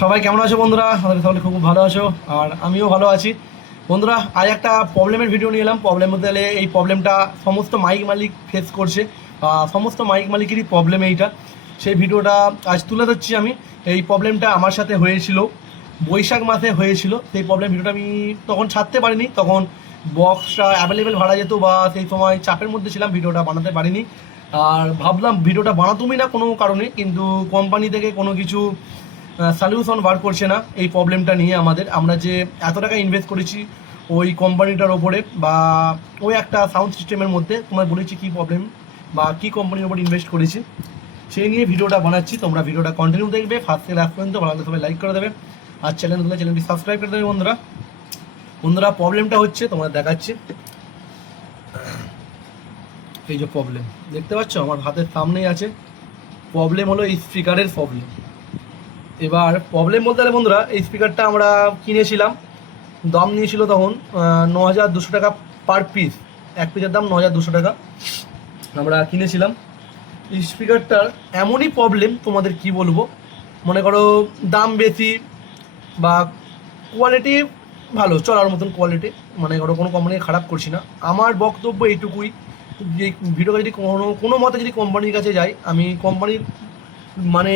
সবাই কেমন আছো বন্ধুরা? আমাদের সকলে খুব ভালো আছো আর আমিও ভালো আছি। বন্ধুরা, আজ একটা প্রবলেমের ভিডিও নিয়ে এলাম। প্রবলেম বলতে গেলে এই প্রবলেমটা সমস্ত মাইক মালিক ফেস করছে, সমস্ত মাইক মালিকেরই প্রবলেম এইটা। সেই ভিডিওটা আজ তুলে ধরছি আমি। এই প্রবলেমটা আমার সাথে হয়েছিল, বৈশাখ মাসে হয়েছিল। সেই প্রবলেম ভিডিওটা আমি তখন ছাড়তে পারিনি, তখন বক্সটা অ্যাভেলেবেল ভাড়া যেত বা সেই সময় চাপের মধ্যে ছিলাম, ভিডিওটা বানাতে পারিনি। আর ভাবলাম ভিডিওটা বানাতুমই না কোনো কারণে, কিন্তু কোম্পানি থেকে কোনো কিছু সলিউশন বার করছে না এই প্রবলেমটা নিয়ে। আমরা যে এত টাকা ইনভেস্ট করেছি ওই কোম্পানিটার ওপরে বা ওই একটা সাউন্ড সিস্টেমের মধ্যে, তোমার বলেছি কী প্রবলেম বা কী কোম্পানির ওপর ইনভেস্ট করেছি সেই নিয়ে ভিডিওটা বানাচ্ছি। তোমরা ভিডিওটা কন্টিনিউ দেখবে, ফার্স্ট থেকে লাস্ট পর্যন্ত। ভালো লাগলে সবাই লাইক করে দেবে, আর চ্যানেলটি সাবস্ক্রাইব করে দেবে। বন্ধুরা প্রবলেমটা হচ্ছে, তোমরা দেখাচ্ছি। এই যে প্রবলেম দেখতে পাচ্ছ আমার হাতের সামনেই আছে। প্রবলেম হলো স্পিকারের প্রবলেম। এবার প্রবলেম বলতে গেলে বন্ধুরা, এই স্পিকারটা আমরা কিনেছিলাম, দাম নিয়েছিল তখন 9,200 টাকা পার পিস। এক পিসের দাম 9,200 টাকা আমরা কিনেছিলাম। স্পিকারটার এমনই প্রবলেম, তোমাদের কি বলবো, মনে করো দাম বেশি বা কোয়ালিটি ভালো, চলার মতন কোয়ালিটি, মনে করো কোনো কোম্পানি খারাপ করছি না। আমার বক্তব্য এইটুকুই, যে ভিডিওটা যদি কোনো মতে যদি কোম্পানির কাছে যাই, আমি কোম্পানির মানে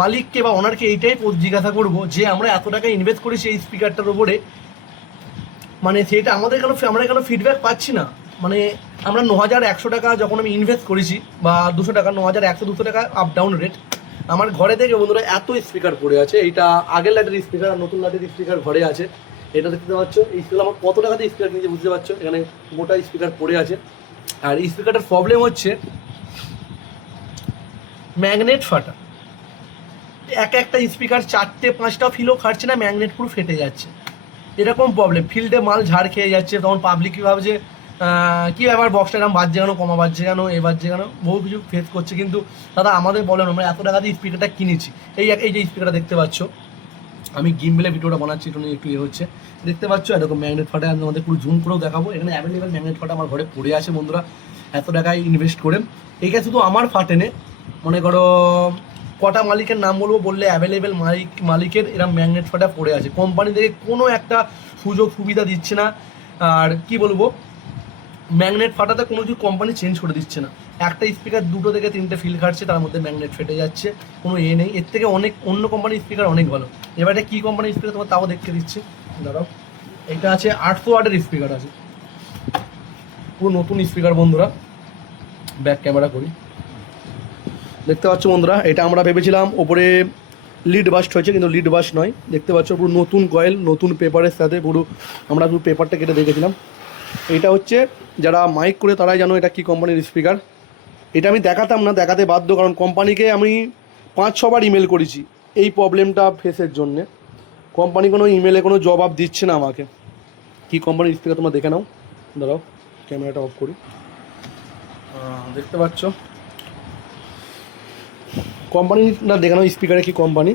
মালিককে বা ওনারকে এইটাই জিজ্ঞাসা করবো যে আমরা এত টাকা ইনভেস্ট করেছি এই স্পিকারটার ওপরে, মানে সেটা আমরা কেন ফিডব্যাক পাচ্ছি না। মানে আমরা 9,100 টাকা যখন আমি ইনভেস্ট করেছি বা 200 টাকা, 9,100 200 টাকা আপ ডাউন রেট, আমার ঘরে থেকে বন্ধুরা এত স্পিকার পড়ে আছে। এইটা আগের লাটের স্পিকার, নতুন লাটের স্পিকার ঘরে আছে। এটা দেখতে পাচ্ছ, এই স্পিকার আমার কত টাকাতে স্পিকার কিনছে বুঝতে পারছো। এখানে গোটা স্পিকার পড়ে আছে। আর এই স্পিকারটার প্রবলেম হচ্ছে ম্যাগনেট ফাটা। একটা স্পিকার 4-5টা ফিলও খাটছে না, ম্যাগনেট পুরো ফেটে যাচ্ছে। এরকম প্রবলেম, ফিল্ডে মাল ঝাড় খেয়ে যাচ্ছে। তখন পাবলিক কী ভাবছে, কী ব্যাপার, বক্সটা এরকম বাজছে কেন, কমা বাজছে কেন, এ বাজছে কেন, বহু কিছু ফেস করছে। কিন্তু দাদা আমাদের বলেন, আমরা এত টাকা দিয়ে স্পিকারটা কিনেছি। এই যে স্পিকারটা দেখতে পাচ্ছ, আমি গিম্বলে ভিডিওটা বানাচ্ছি, এটা নিয়ে একটু হচ্ছে, দেখতে পাচ্ছ এরকম ম্যাগনেট ফাটা। আমাদের পুরো জুম করেও দেখাবো। এখানে অ্যাভেলেবেল ম্যাগনেট ফাটা আমার ঘরে পড়ে আছে বন্ধুরা, এত টাকায় ইনভেস্ট করে। এইটা শুধু আমার ফাটেনে, মনে করো কটা মালিকের নাম বলবো, বললে অ্যাভেলেবেল মালিকের এরকম ম্যাগনেট ফাটা পড়ে আছে। কোম্পানি থেকে কোনো একটা সুযোগ সুবিধা দিচ্ছে না। আর কি বলবো, ম্যাগনেট ফাটাতে কোনো কিছু কোম্পানি চেঞ্জ করে দিচ্ছে না। একটা স্পিকার 2 থেকে 3টে ফিল খাটছে, তার মধ্যে ম্যাগনেট ফেটে যাচ্ছে, কোনো নেই। এর থেকে অনেক অন্য কোম্পানির স্পিকার অনেক ভালো। এবারে কী কোম্পানির স্পিকার তোমার তাও দেখতে দিচ্ছে, দাঁড়াও। এটা আছে 800 ওয়াটের স্পিকার আছে, পুরো নতুন স্পিকার বন্ধুরা। ব্যাক ক্যামেরা করি, দেখতে পাচ্ছ বন্ধুরা, এটা আমরা ভেবেছিলাম ওপরে লিড বাস্ট হয়েছে, কিন্তু লিড বাস্ট নয়। দেখতে পাচ্ছ পুরো নতুন কয়েল, নতুন পেপারের সাথে পুরো, আমরা পুরো পেপারটা কেটে দেখেছিলাম। এটা হচ্ছে, যারা মাইক করে তারাই জানো এটা কী কোম্পানির স্পিকার। এটা আমি দেখাতাম না, দেখাতে বাধ্য, কারণ কোম্পানিকে আমি 5-6 বার ইমেল করেছি এই প্রবলেমটা ফেসের জন্যে। কোম্পানি কোনো ইমেলে কোনো জবাব দিচ্ছে না আমাকে। কী কোম্পানির স্পিকার তোমরা দেখে নাও, দাঁড়াও ক্যামেরাটা অফ করি। দেখতে পাচ্ছ কোম্পানিটা দেখানো, স্পিকারে কি কোম্পানি,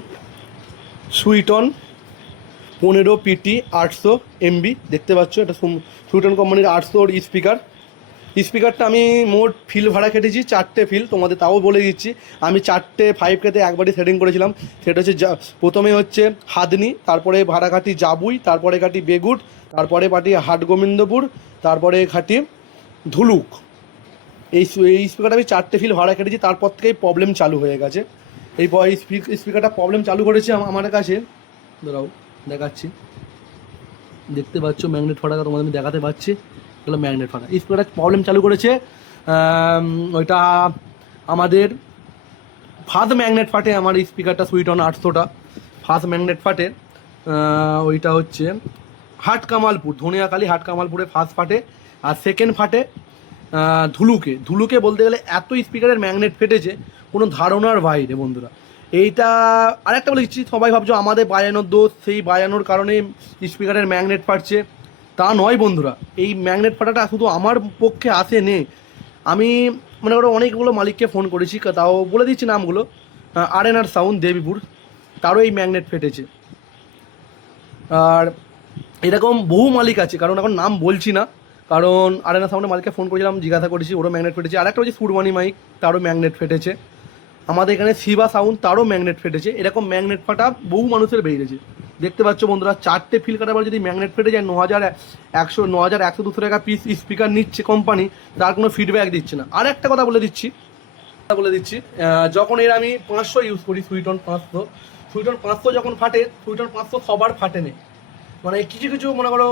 সুইটন 15 PT 800 MB। দেখতে পাচ্ছ এটা সুইটন কোম্পানির 800 স্পিকার। স্পিকারটা আমি মোট ফিল ভাড়া কেটেছি 4টে ফিল। তোমাদের তাও বলে দিচ্ছি, আমি 4টে 5K-তে একবারই সেটিং করেছিলাম। সেটা হচ্ছে প্রথমে হচ্ছে হাদনি, তারপরে ভাড়া কাটি জাবুই, তারপরে কাটি বেগুট, তারপরে কাটি হাটগোবিন্দপুর, তারপরে খাটি ধুলুক। এই স্পিকারটা আমি 4টে ফিল ভাড়া কেটেছি। তারপর থেকেই প্রবলেম চালু হয়ে গেছে। এই স্পিকারটা প্রবলেম চালু করেছে আমার কাছে, দাঁড়াও দেখাচ্ছি। দেখতে পাচ্ছ ম্যাগনেট ফাটাটা তোমাদের আমি দেখাতে পাচ্ছি, এগুলো ম্যাগনেট ফাটা। স্পিকারটা প্রবলেম চালু করেছে, ওইটা আমাদের ফার্স্ট ম্যাগনেট ফাটে। আমার স্পিকারটা সুইটন 800টা ফার্স্ট ম্যাগনেট ফাটে। ওইটা হচ্ছে হাটকামালপুর, ধনিয়াকালী হাটকামালপুরে ফার্স্ট ফাটে। আর সেকেন্ড ফাটে ধুলুকে বলতে গেলে এত স্পিকারের ম্যাগনেট ফেটেছে কোনো ধারণার বাইরে বন্ধুরা। এইটা আরেকটা বলে দিচ্ছি, সবাই ভাবছো আমাদের বাজানোর দোষ, সেই বাজানোর কারণে স্পিকারের ম্যাগনেট ফাটছে, তা নয় বন্ধুরা। এই ম্যাগনেট ফাটাটা শুধু আমার পক্ষে আসে নে, আমি মনে করো অনেকগুলো মালিককে ফোন করেছি, তাও বলে দিচ্ছি নামগুলো। RNR সাউন্ড দেবীপুর, তারও এই ম্যাগনেট ফেটেছে। আর এরকম বহু মালিক আছে, কারণ এখন নাম বলছি না, কারণ RNR সাউন্ডের মালিককে ফোন করেছিলাম, জিজ্ঞাসা করেছি, ওরও ম্যাগনেট ফেটেছে। আর একটা হচ্ছে সুরবানি মাইক, তারও ম্যাগনেট ফেটেছে। আমাদের এখানে শিবা সাউন্ড তারও ম্যাগনেট ফেটেছে, এরকম ম্যাগনেট ফাটা বহু মানুষের বেরিয়েছে। দেখতে পাচ্ছ বন্ধুরা, 4টে ফিল কাটার পর যদি ম্যাগনেট ফেটে যায় 9,100 টাকা পিস স্পিকার নিচ্ছে কোম্পানি, তার কোনো ফিডব্যাক দিচ্ছে না। আর একটা কথা বলে দিচ্ছি, যখন এর আমি 500 ইউজ করি, সুইটন 500 যখন ফাটে, সুইটন 500 সবার ফাটে নেই, মানে কিছু কিছু মনে করো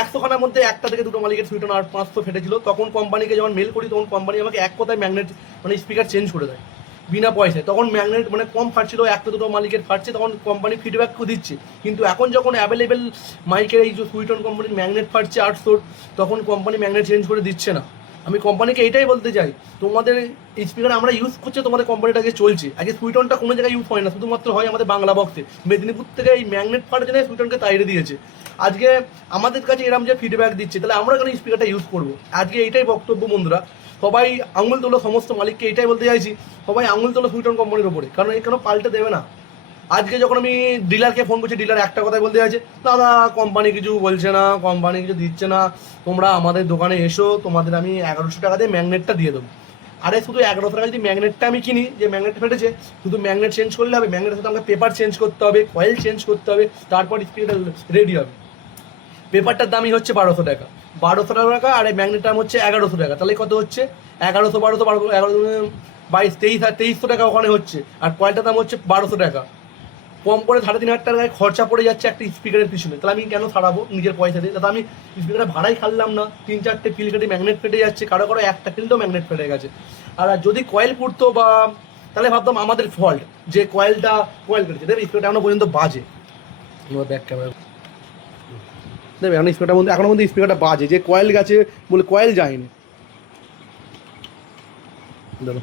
100খানার মধ্যে 1টা থেকে 2টো মালিকের সুইটন আর 500 ফেটেছিল। তখন কোম্পানিকে যখন মেল করি, তখন কোম্পানি আমাকে এক কথায় ম্যাগনেট মানে স্পিকার চেঞ্জ করে দেয় বিনা পয়সায়। তখন ম্যাগনেট মানে কম ফাটছিল, 1-2টো মালিকের ফাটছে, তখন কোম্পানি ফিডব্যাকও দিচ্ছে। কিন্তু এখন যখন অ্যাভেলেবেল মাইকের এই যে সুইটন কোম্পানির ম্যাগনেট ফাটছে 800, তখন কোম্পানি ম্যাগনেট চেঞ্জ করে দিচ্ছে না। আমি কোম্পানিকে এটাই বলতে চাই, তোমাদের স্পিকার আমরা ইউজ করছি, তোমাদের কোম্পানিটাকে চলছে। আগে সুইটনটা কোনো জায়গায় ইউজ হয় না, শুধুমাত্র হয় আমাদের বাংলা বক্সে। মেদিনীপুর থেকে এই ম্যাগনেট ফাটার জন্য সুইটনকে তাইড়ে দিয়েছে। আজকে আমাদের কাছে এরকম যে ফিডব্যাক দিচ্ছে, তাহলে আমরা কেন স্পিকারটা ইউজ করবো? আজকে এইটাই বক্তব্য বন্ধুরা, সবাই আঙুল তোলো, সমস্ত মালিককে এটাই বলতে চাইছি, সবাই আঙুল তোলো সুইটন কোম্পানির ওপরে, কারণ এই কেন পাল্টে দেবে না। আজকে যখন আমি ডিলারকে ফোন করছি, ডিলার একটা কথাই বলতে চাইছে, দাদা কোম্পানি কিছু বলছে না, কোম্পানি কিছু দিচ্ছে না, তোমরা আমাদের দোকানে এসো, তোমাদের আমি 1100 টাকা দিয়ে ম্যাগনেটটা দিয়ে দেবো। আরে শুধু 1100 টাকা যদি ম্যাগনেটটা আমি কিনি, যে ম্যাগনেট ফেটেছে, শুধু ম্যাগনেট চেঞ্জ করলে হবে? ম্যাগনেটের সাথে আমাকে পেপার চেঞ্জ করতে হবে, কয়েল চেঞ্জ করতে হবে, তারপর স্পিকারটা রেডি হবে। পেপারটার দামই হচ্ছে 1200 টাকা, 1200 টাকা, আর এই ম্যাগনেটটার দাম হচ্ছে 1100 টাকা। তাহলে কত হচ্ছে? 1100, 1200, 11, 22, 2300 টাকা ওখানে হচ্ছে, আর কয়েলটার দাম হচ্ছে 1200 টাকা। কম করে 3,500 টাকায় খরচা পড়ে যাচ্ছে একটা স্পিকারের পিছনে। তাহলে আমি কেন সারাবো নিজের পয়সা দিয়ে? তাহলে আমি স্পিকারটা ভাড়াই খাল্লাম না, 3-4টে ফিল কেটে ম্যাগনেট ফেটে যাচ্ছে, কারো কারো একটা ফিলতেও ম্যাগনেট ফেটে গেছে। আর যদি কয়েল পুড়তো বা, তাহলে ভাবতাম আমাদের ফল্ট যে কয়েল কেটেছে। দেখবে স্পিকারটা এখনো পর্যন্ত বাজে, ব্যাক ক্যামেরা দেখবে এখন স্পিকারটার মধ্যে এখনো পর্যন্ত স্পিকারটা বাজে, যে কয়েল গেছে বলে কয়েল যায়নি। ধরো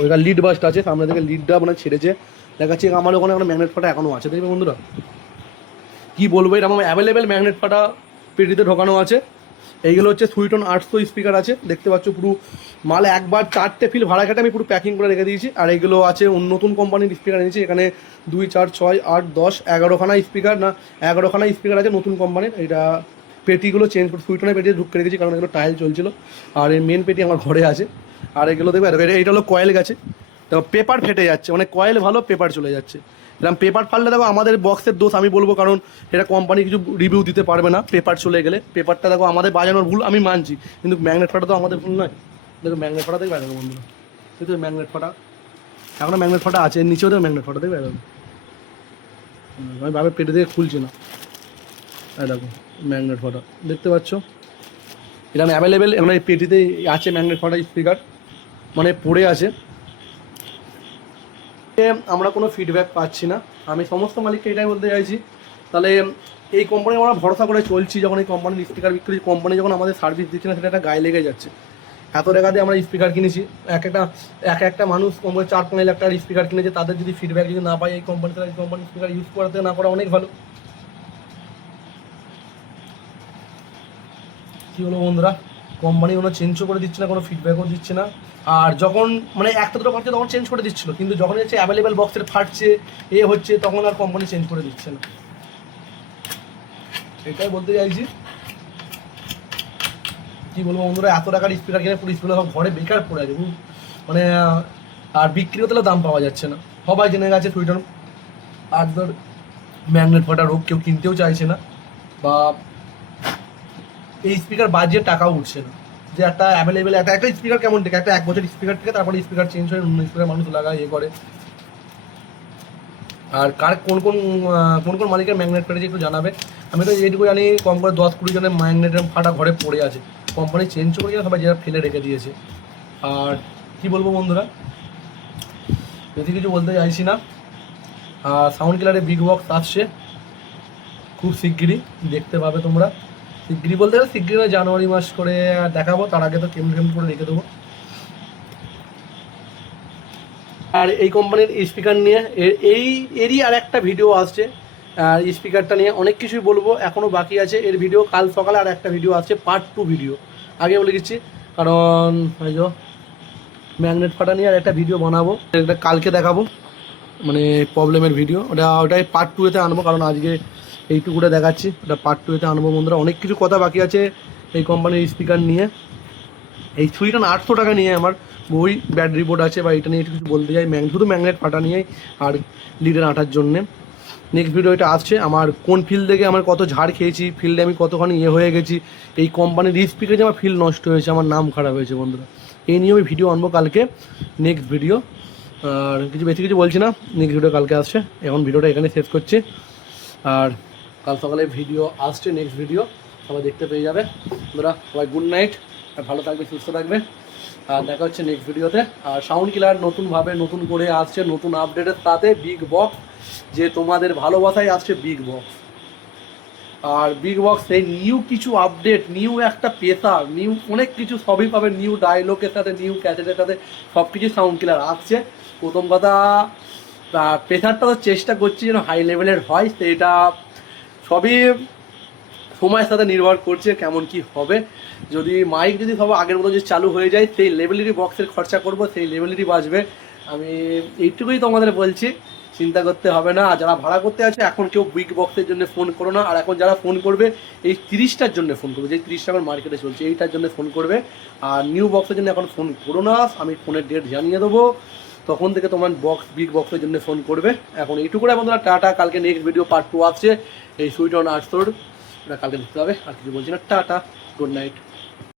ওইখানে লিড বাস্ট আছে, সামনে থেকে লিডটা মানে ছেড়েছে, দেখাচ্ছি আমার ওখানে এখন ম্যাগনেট ফাটা এখনও আছে। দেখবে বন্ধুরা, কী বলবো, এরকম অ্যাভেলেবেল ম্যাগনেট ফাটা পেটিতে ঢোকানো আছে। এইগুলো হচ্ছে সুইটন 800 স্পিকার আছে, দেখতে পাচ্ছ পুরো মাল একবার 4টে ফিল ভাড়া কেটে আমি পুরো প্যাকিং করে রেখে দিয়েছি। আর এইগুলো আছে নতুন কোম্পানির স্পিকার এনেছি, এখানে 2, 4, 6, 8, 10, 11খানা স্পিকার, না 11খানা স্পিকার আছে নতুন কোম্পানির। এটা পেটিগুলো চেঞ্জ করে সুইটনের পেটি ঢুকে রেখেছি, কারণ এগুলো টাইল চলছিল। আর এই মেন পেটি আমার ঘরে আছে। আর এগুলো দেখবে, এইটা হলো কয়েল গেছে, দেখো পেপার ফেটে যাচ্ছে, মানে কয়েল ভালো, পেপার চলে যাচ্ছে। এরকম পেপার ফাটলে দেখো আমাদের বক্সের দোষ আমি বলবো, কারণ এটা কোম্পানি কিছু রিভিউ দিতে পারবে না পেপার চলে গেলে। পেপারটা দেখো আমাদের বাজানোর ভুল, আমি মানছি, কিন্তু ম্যাগনেট ফাটা তো আমাদের ভুল নয়। দেখো ম্যাগনেট ফাটা দেখবে দেখো বন্ধুরা, দেখো ম্যাগনেট ফাটা এখনও ম্যাগনেট ফাটা আছে, নিচেও দেখো ম্যাগনেট ফাটা দেখবে দেখো। আমি ভাবে পেটে দিয়ে খুলছি না, দেখো ম্যাগনেট ফাটা দেখতে পাচ্ছ। এরকম অ্যাভেলেবেল এখন এই পেটিতে আছে ম্যাগনেট ফাটা স্পিকার, মানে পড়ে আছে। আমরা কোনো ফিডব্যাক পাচ্ছি না। আমি সমস্ত মালিককে এটাই বলতে চাইছি, তাহলে এই কোম্পানি আমরা ভরসা করে চলছি, যখন এই কোম্পানির স্পিকার বিক্রি, কোম্পানি যখন আমাদের সার্ভিস দিচ্ছে না, সেটা একটা গায়ে লেগে যাচ্ছে। এত টাকা দিয়ে আমরা স্পিকার কিনেছি, একটা মানুষ কম করে 4-5 লাখ টাকার স্পিকার কিনেছে, তাদের যদি ফিডব্যাক যদি না পাই এই কোম্পানি, তাহলে এই কোম্পানির স্পিকার ইউজ করাতে না করা অনেক ভালো। কী হলো বন্ধুরা, কোম্পানি কোনো চেঞ্জও করে দিচ্ছে না, কোনো ফিডব্যাকও দিচ্ছে না। আর যখন মানে 1-2টো ফাটছে তখন চেঞ্জ করে দিচ্ছিলো, কিন্তু যখন হচ্ছে অ্যাভেলেবেল বক্সের ফাটছে, হচ্ছে, তখন আর কোম্পানি চেঞ্জ করে দিচ্ছে না। এটাই বলতে চাইছি। কী বলবো বন্ধুরা, এত টাকার স্পিকার কিনে পুরো স্পিকার সব ঘরে বেকার পড়ে আছে, মানে আর বিক্রি হতে দাম পাওয়া যাচ্ছে না। সবাই জেনে গেছে সুইটন। আর ধর ম্যাগনেট ফাটা রোগ কেউ কিনতেও চাইছে না, বা এই স্পিকার বাজিয়ে টাকাও উঠছে না। যে একটা অ্যাভেলেবেল একটা স্পিকার কেমন থেকে, একটা 1 বছর স্পিকার থেকে তারপরে স্পিকার চেঞ্জ হয়, অন্য স্পিকার মানুষ লাগায় করে। আর কার কোন কোন মালিকের ম্যাগনেট ফেটেছে একটু জানাবে। আমি তো এইটুকু জানি, কম করে 10-20 জনের ম্যাগনেটের ফাটা ঘরে পড়ে আছে, কোম্পানি চেঞ্জ করে সবাই যারা ফেলে রেখে দিয়েছে। আর কি বলবো বন্ধুরা, যদি কিছু বলতে চাইছি না। আর সাউন্ড কিলারে বিগ বক্স আসছে খুব শিগগিরই, দেখতে পাবে তোমরা। শিগগিরই বলতে গেলে শিগগিরই জানুয়ারি মাস করে দেখাবো, তার আগে তো কেমন করে রেখে দেবো। আর এই কোম্পানির স্পিকার নিয়ে এরই আর একটা ভিডিও আসছে, আর স্পিকারটা নিয়ে অনেক কিছুই বলবো, এখনও বাকি আছে এর ভিডিও। কাল সকালে আর একটা ভিডিও আসছে, পার্ট 2 ভিডিও, আগে বলে দিচ্ছি, কারণ ওই যে ম্যাগনেট ফাটা নিয়ে আর একটা ভিডিও বানাবো, এটা কালকে দেখাবো, মানে প্রবলেমের ভিডিও। ওটাই পার্ট 2-এতে আনবো, কারণ আজকে এইটুকুটা দেখাচ্ছি, ওটা পার্ট 2-এতে আনবো বন্ধুরা। অনেক কিছু কথা বাকি আছে এই কোম্পানির স্পিকার নিয়ে। এই সুইটন 800 টাকা নিয়ে আমার ওই ব্যাড রিপোর্ট আছে বা এটা নিয়ে একটু কিছু বলতে চাই, শুধু ম্যাগনেট ফাটা নিয়েই আর লিডের আটার জন্যে। নেক্সট ভিডিও এটা আসছে, আমার কোন ফিল্ড থেকে আমার কত ঝাড় খেয়েছি, ফিল্ডে আমি কতখানি হয়ে গেছি, এই কোম্পানির স্পিকে যে আমার ফিল্ড নষ্ট হয়েছে, আমার নাম খারাপ হয়েছে বন্ধুরা, এই নিয়ে আমি ভিডিও আনবো কালকে, নেক্সট ভিডিও। আর কিছু বেশি কিছু বলছি না, নেক্সট ভিডিও কালকে আসছে। এখন ভিডিওটা এখানে শেষ করছি, আর কাল সকালে ভিডিও আসছে, নেক্সট ভিডিও সবাই দেখতে পেয়ে যাবে। বন্ধুরা সবাই গুড নাইট, আর ভালো থাকবে, সুস্থ থাকবে, আর দেখা হচ্ছে নেক্সট ভিডিওতে। আর সাউন্ড কিলার নতুনভাবে নতুন করে আসছে, নতুন আপডেটের সাথে বিগ বক্স, যে তোমাদের ভালোবাসায় আসছে বিগ বক্স। আর বিগ বক্স এই নিউ কিছু আপডেট, নিউ একটা পেসার, নিউ অনেক কিছু সবই পাবে, নিউ ডায়লগের সাথে, নিউ ক্যাসেটের সাথে সব কিছু সাউন্ড কিলার আসছে। প্রথম কথা, প্রেসারটা তো চেষ্টা করছি যেন হাই লেভেলের হয়, সেটা সবই সময়ের সাথে নির্ভর করছে কেমন কি হবে। যদি মাইক যদি সব আগের মতো যদি চালু হয়ে যায়, সেই লেভেলেরই বক্সের খরচা করব, সেই লেভেলেরই বাজবে। আমি এইটুকুই তোমাদের বলছি, চিন্তা করতে হবে না। আর যারা ভাড়া করতে আছে, এখন কেউ বিগ বক্সের জন্য ফোন করো না। আর এখন যারা ফোন করবে, এই 30টার জন্য ফোন করবে, যে 30টা এখন মার্কেটে চলছে, এইটার জন্য ফোন করবে। আর নিউ বক্সের জন্য এখন ফোন করো না, আমি ফোনের ডেট জানিয়ে দেবো, তখন থেকে তোমার বিগ বক্সের জন্য ফোন করবে। এখন এইটুকু বন্ধুরা, টাটা। কালকে নেক্সট ভিডিও পার্ট 2 আসছে, এই সুইট অন আর্টসোর, কালকে দেখতে হবে। আর কিছু বলছি না, টাটা, গুড নাইট।